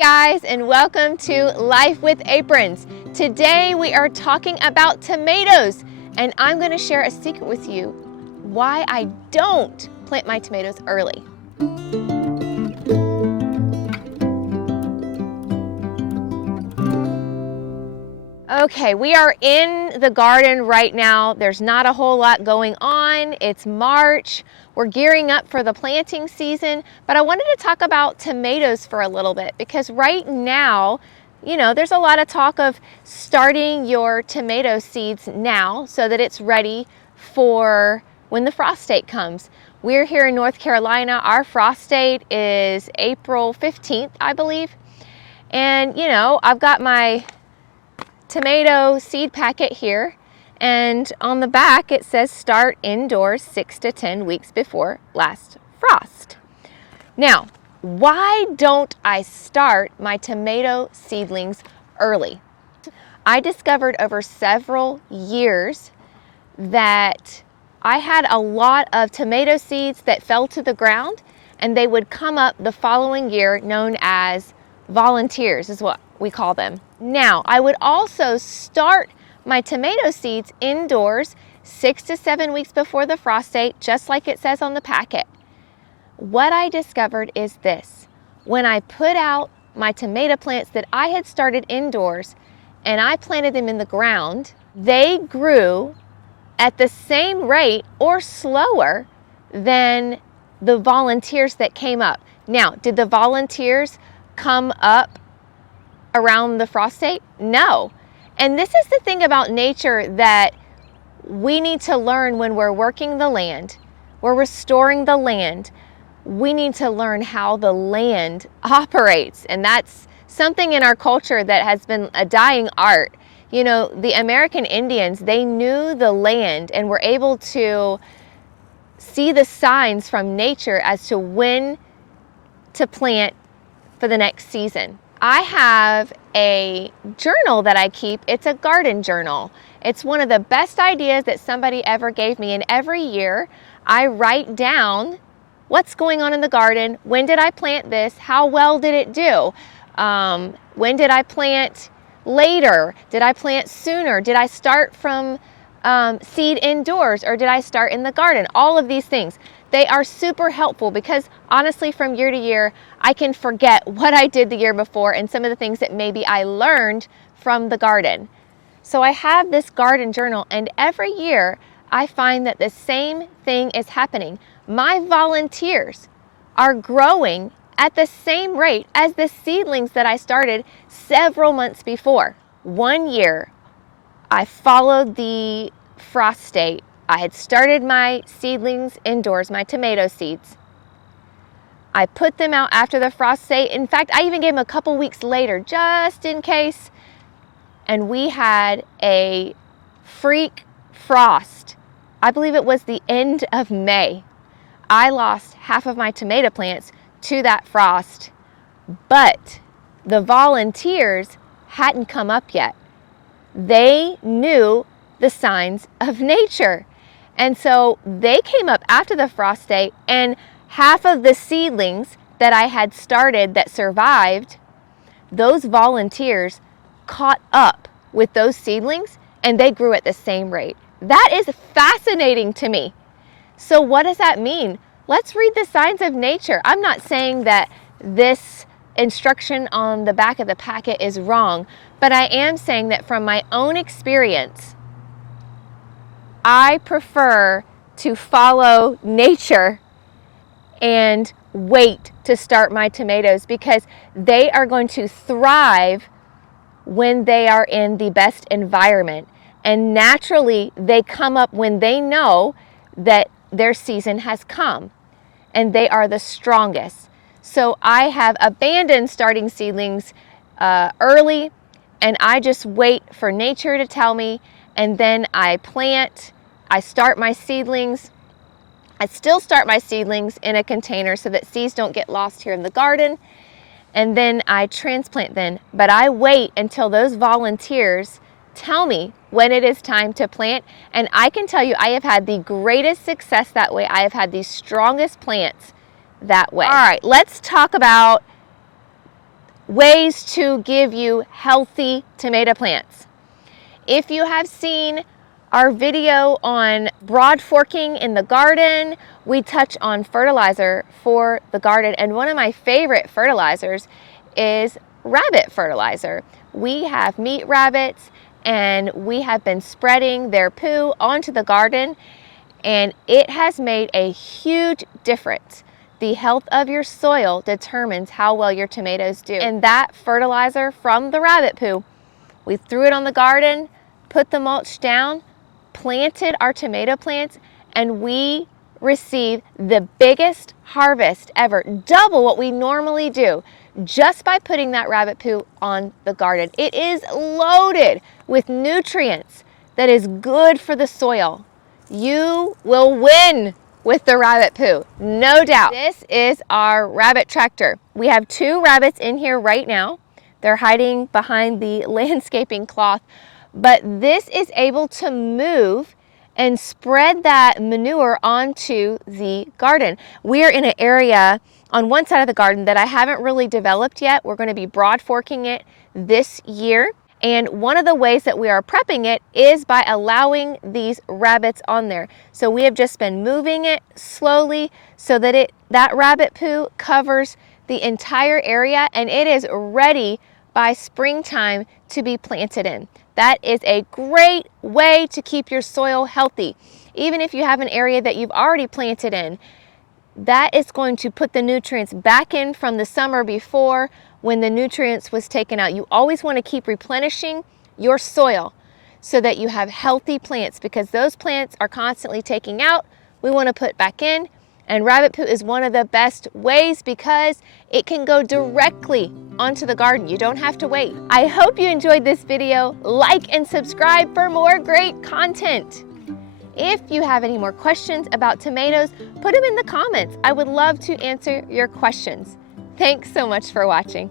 Guys, and welcome to Life with Aprons. Today we are talking about tomatoes, and I'm going to share a secret with you why I don't plant my tomatoes early. Okay, we are in the garden right now. There's not a whole lot going on. It's March. We're gearing up for the planting season, but I wanted to talk about tomatoes for a little bit because right now, there's a lot of talk of starting your tomato seeds now so that it's ready for when the frost date comes. We're here in North Carolina. Our frost date is April 15th, I believe. And, I've got my tomato seed packet here, and on the back it says start indoors 6 to 10 weeks before last frost. Now, why don't I start my tomato seedlings early? I discovered over several years that I had a lot of tomato seeds that fell to the ground, and they would come up the following year, known as volunteers is what we call them. Now, I would also start my tomato seeds indoors 6 to 7 weeks before the frost date, just like it says on the packet. What I discovered is this: when I put out my tomato plants that I had started indoors and I planted them in the ground, they grew at the same rate or slower than the volunteers that came up. Now, did the volunteers come up around the frost date? No. And this is the thing about nature that we need to learn when we're working the land, we're restoring the land. We need to learn how the land operates. And that's something in our culture that has been a dying art. The American Indians, they knew the land and were able to see the signs from nature as to when to plant for the next season. I have a journal that I keep. It's a garden journal. It's one of the best ideas that somebody ever gave me, and every year I write down what's going on in the garden. When did I plant this? How well did it do? When did I plant later? Did I plant sooner? Did I start from seed indoors, or did I start in the garden? All of these things. They are super helpful because honestly, from year to year, I can forget what I did the year before and some of the things that maybe I learned from the garden. So I have this garden journal, and every year I find that the same thing is happening. My volunteers are growing at the same rate as the seedlings that I started several months before. One year, I followed the frost date. I had started my seedlings indoors, my tomato seeds. I put them out after the frost date. In fact, I even gave them a couple weeks later, just in case. And we had a freak frost. I believe it was the end of May. I lost half of my tomato plants to that frost, but the volunteers hadn't come up yet. They knew the signs of nature. And so they came up after the frost date, and half of the seedlings that I had started that survived, those volunteers caught up with those seedlings, and they grew at the same rate. That is fascinating to me. So what does that mean? Let's read the signs of nature. I'm not saying that this instruction on the back of the packet is wrong, but I am saying that from my own experience, I prefer to follow nature and wait to start my tomatoes because they are going to thrive when they are in the best environment. And naturally, they come up when they know that their season has come and they are the strongest. So I have abandoned starting seedlings early, and I just wait for nature to tell me, and then I plant. I start my seedlings. I still start my seedlings in a container so that seeds don't get lost here in the garden, and then I transplant them. But I wait until those volunteers tell me when it is time to plant, and I can tell you I have had the greatest success that way. I have had the strongest plants that way. All right, let's talk about ways to give you healthy tomato plants. If you have seen our video on broad forking in the garden, we touch on fertilizer for the garden, and one of my favorite fertilizers is rabbit fertilizer. We have meat rabbits and we have been spreading their poo onto the garden, and it has made a huge difference. The health of your soil determines how well your tomatoes do. And that fertilizer from the rabbit poo, we threw it on the garden, put the mulch down, planted our tomato plants, and we received the biggest harvest ever, double what we normally do, just by putting that rabbit poo on the garden. It is loaded with nutrients that is good for the soil. You will win with the rabbit poo, no doubt. This is our rabbit tractor. We have 2 rabbits in here right now. They're hiding behind the landscaping cloth, but this is able to move and spread that manure onto the garden. We're in an area on one side of the garden that I haven't really developed yet. We're going to be broad forking it this year. And one of the ways that we are prepping it is by allowing these rabbits on there. So we have just been moving it slowly so that that rabbit poo covers the entire area, and it is ready by springtime to be planted in. That is a great way to keep your soil healthy. Even if you have an area that you've already planted in, that is going to put the nutrients back in from the summer before, when the nutrients was taken out. You always want to keep replenishing your soil so that you have healthy plants, because those plants are constantly taking out, we want to put back in. And rabbit poo is one of the best ways because it can go directly onto the garden. You don't have to wait. I hope you enjoyed this video. Like and subscribe for more great content. If you have any more questions about tomatoes, put them in the comments. I would love to answer your questions. Thanks so much for watching.